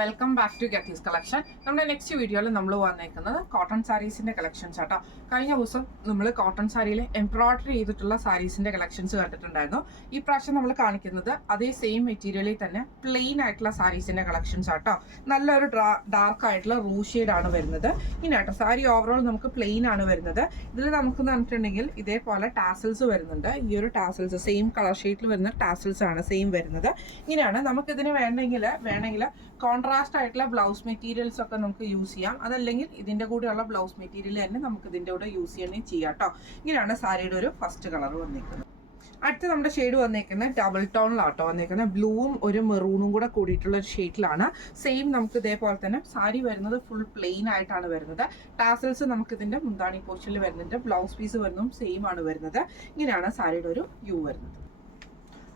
Welcome back to ഗെറ്റീസ് collection. നമ്മുടെ next വീഡിയോയിൽ നമ്മൾ വന്നേക്കുന്നത് കോട്ടൺ സാരീസിന്റെ കളക്ഷൻസ് ആട്ടോ. കഴിഞ്ഞ ദിവസം നമ്മൾ കോട്ടൺ സാരിയിൽ എംബ്രോയിഡറി ചെയ്തിട്ടുള്ള സാരീസിന്റെ കളക്ഷൻസ് കണ്ടിട്ടുണ്ടായിരുന്നു. ഈ പ്രാവശ്യം നമ്മൾ കാണിക്കുന്നത് അതേ സെയിം മെറ്റീരിയലിൽ തന്നെ പ്ലെയിൻ ആയിട്ടുള്ള സാരീസിന്റെ കളക്ഷൻസ് ആട്ടോ. നല്ലൊരു ഡാർക്ക് ആയിട്ടുള്ള റൂ ഷെയ്ഡ് ആണ് വരുന്നത്. ഇനി ആട്ടോ സാരി ഓവറോൾ നമുക്ക് പ്ലെയിൻ ആണ് വരുന്നത്. ഇതിൽ നമുക്ക് പറഞ്ഞിട്ടുണ്ടെങ്കിൽ ഇതേപോലെ ടാസൽസ് വരുന്നുണ്ട്. ഈ ഒരു ടാസൽസ് സെയിം കളർ ഷെയ്ഡിൽ വരുന്ന ടാസൽസ് ആണ് സെയിം വരുന്നത്. ഇങ്ങനെയാണ് നമുക്കിതിന് വേണമെങ്കിൽ കോൺട്രാസ്റ്റ് ആയിട്ടുള്ള ബ്ലൗസ് മെറ്റീരിയൽസ് ഒക്കെ നമുക്ക് യൂസ് ചെയ്യാം. അതല്ലെങ്കിൽ ഇതിന്റെ കൂടെയുള്ള ബ്ലൗസ് മെറ്റീരിയൽ തന്നെ നമുക്ക് ഇതിന്റെ കൂടെ യൂസ് ചെയ്യണമെങ്കിൽ ചെയ്യാം കേട്ടോ. ഇങ്ങനെയാണ് സാരിയുടെ ഒരു ഫസ്റ്റ് കളർ വന്നിരിക്കുന്നത്. അടുത്ത് നമ്മുടെ ഷെയ്ഡ് വന്നേക്കുന്നത് ഡബിൾ ടോണിലാട്ടോ വന്നേക്കുന്നത്. ബ്ലൂവും ഒരു മെറൂണും കൂടെ കൂടിയിട്ടുള്ള ഒരു ഷെയ്ഡിലാണ്. സെയിം നമുക്ക് ഇതേപോലെ തന്നെ സാരി വരുന്നത് ഫുൾ പ്ലെയിൻ ആയിട്ടാണ് വരുന്നത്. ടാസൽസ് നമുക്ക് ഇതിന്റെ മുന്താണി പോർഷനിൽ വരുന്നുണ്ട്. ബ്ലൗസ് പീസ് വരുന്നതും സെയിം ആണ് വരുന്നത്. ഇങ്ങനെയാണ് സാരിയുടെ ഒരു വ്യൂ വരുന്നത്.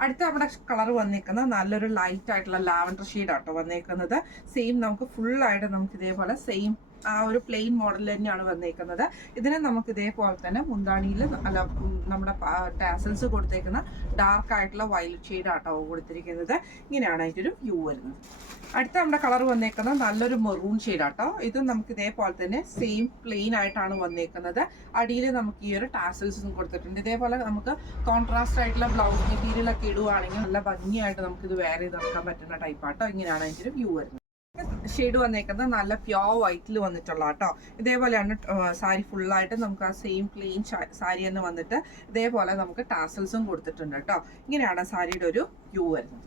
അടുത്ത നമ്മുടെ കളർ വന്നേക്കുന്നത് നല്ലൊരു ലൈറ്റ് ആയിട്ടുള്ള ലാവൻഡർ ഷെയ്ഡ് ആട്ടോ വന്നേക്കുന്നത്. സെയിം നമുക്ക് ഫുള്ളായിട്ട് നമുക്ക് ഇതേപോലെ സെയിം ആ ഒരു പ്ലെയിൻ മോഡൽ തന്നെയാണ് വന്നേക്കുന്നത്. ഇതിനെ നമുക്ക് ഇതേപോലെ തന്നെ മുന്താണിയിൽ അല്ല നമ്മുടെ ടാസൽസ് കൊടുത്തേക്കുന്ന ഡാർക്ക് ആയിട്ടുള്ള വയലറ്റ് ഷെയ്ഡ് ആട്ടോ കൊടുത്തിരിക്കുന്നത്. ഇങ്ങനെയാണ് അതിൻ്റെ ഒരു വ്യൂ വരുന്നത്. അടുത്ത നമ്മുടെ കളർ വന്നേക്കുന്നത് നല്ലൊരു മെറൂൺ ഷെയ്ഡ് ആട്ടോ. ഇത് നമുക്ക് ഇതേപോലെ തന്നെ സെയിം പ്ലെയിൻ ആയിട്ടാണ് വന്നേക്കുന്നത്. അടിയിൽ നമുക്ക് ഈ ഒരു ടാസൽസും കൊടുത്തിട്ടുണ്ട്. ഇതേപോലെ നമുക്ക് കോൺട്രാസ്റ്റ് ആയിട്ടുള്ള ബ്ലൗസ് മെറ്റീരിയൽ ഒക്കെ ഇടുവാണെങ്കിൽ നല്ല ഭംഗിയായിട്ട് നമുക്ക് ഇത് വെയർ ചെയ്ത് നടക്കാൻ പറ്റുന്ന ടൈപ്പ് ആട്ടോ. ഇങ്ങനെയാണ് അതിൻ്റെ ഒരു വ്യൂ വരുന്നത്. ഷെയ്ഡ് വന്നേക്കുന്നത് നല്ല പ്യോർ വൈറ്റിൽ വന്നിട്ടുള്ള കേട്ടോ. ഇതേപോലെയാണ് സാരി ഫുള്ളായിട്ട് നമുക്ക് ആ സെയിം പ്ലെയിൻ സാരി തന്നെ വന്നിട്ട് ഇതേപോലെ നമുക്ക് ടാസൽസും കൊടുത്തിട്ടുണ്ട് കേട്ടോ. ഇങ്ങനെയാണ് സാരിയുടെ ഒരു വ്യൂ വരുന്നത്.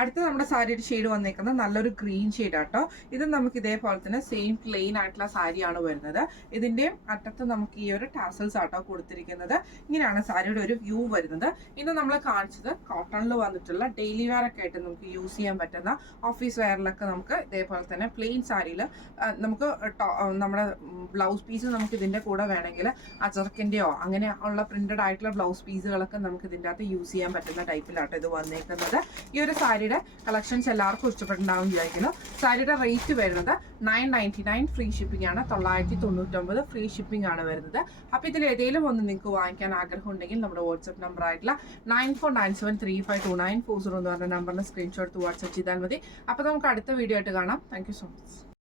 അടുത്ത നമ്മുടെ സാരിയുടെ ഷെയ്ഡ് വന്നേക്കുന്നത് നല്ലൊരു ഗ്രീൻ ഷെയ്ഡ് ആട്ടോ. ഇത് നമുക്ക് ഇതേപോലെ തന്നെ സെയിം പ്ലെയിൻ ആയിട്ടുള്ള സാരിയാണ് വരുന്നത്. ഇതിന്റെയും അറ്റത്ത് നമുക്ക് ഈ ഒരു ടാസൽസ് ആട്ടോ കൊടുത്തിരിക്കുന്നത്. ഇങ്ങനെയാണ് സാരിയുടെ ഒരു വ്യൂ വരുന്നത്. ഇത് നമ്മൾ കാണിച്ചത് കോട്ടണിൽ വന്നിട്ടുള്ള ഡെയിലി വെയർ ഒക്കെ ആയിട്ട് നമുക്ക് യൂസ് ചെയ്യാൻ പറ്റുന്ന ഓഫീസ് വെയറിലൊക്കെ നമുക്ക് ഇതേപോലെ തന്നെ പ്ലെയിൻ സാരിയിൽ നമുക്ക് നമ്മുടെ ബ്ലൗസ് പീസ് നമുക്ക് ഇതിന്റെ കൂടെ വേണമെങ്കിൽ അജർക്കിന്റെയോ അങ്ങനെ ഉള്ള പ്രിന്റഡ് ആയിട്ടുള്ള ബ്ലൗസ് പീസുകളൊക്കെ നമുക്ക് ഇതിൻ്റെ അകത്ത് യൂസ് ചെയ്യാൻ പറ്റുന്ന ടൈപ്പിലാട്ടോ ഇത് വന്നേക്കുന്നത്. ഈ ഒരു സാരിയുടെ കളക്ഷൻസ് എല്ലാവർക്കും ഇഷ്ടപ്പെട്ടുണ്ടാവും വിചാരിക്കുന്നു. സാരിയുടെ റേറ്റ് വരുന്നത് 999 ഫ്രീ ഷിപ്പിംഗ് ആണ്. 999 ഫ്രീ ഷിപ്പിംഗ് ആണ് വരുന്നത്. അപ്പോൾ ഇതിൽ ഏതെങ്കിലും ഒന്ന് നിങ്ങൾക്ക് വാങ്ങിക്കാൻ ആഗ്രഹം ഉണ്ടെങ്കിൽ നമ്മുടെ വാട്സ്ആപ്പ് നമ്പർ ആയിട്ടുള്ള 9497352940 എന്ന് പറഞ്ഞ നമ്പറിന് സ്ക്രീൻഷോട്ട് വാട്സ്ആപ്പ് ചെയ്താൽ മതി. അപ്പോൾ നമുക്ക് അടുത്ത വീഡിയോ ആയിട്ട് കാണാം. Thank you so much.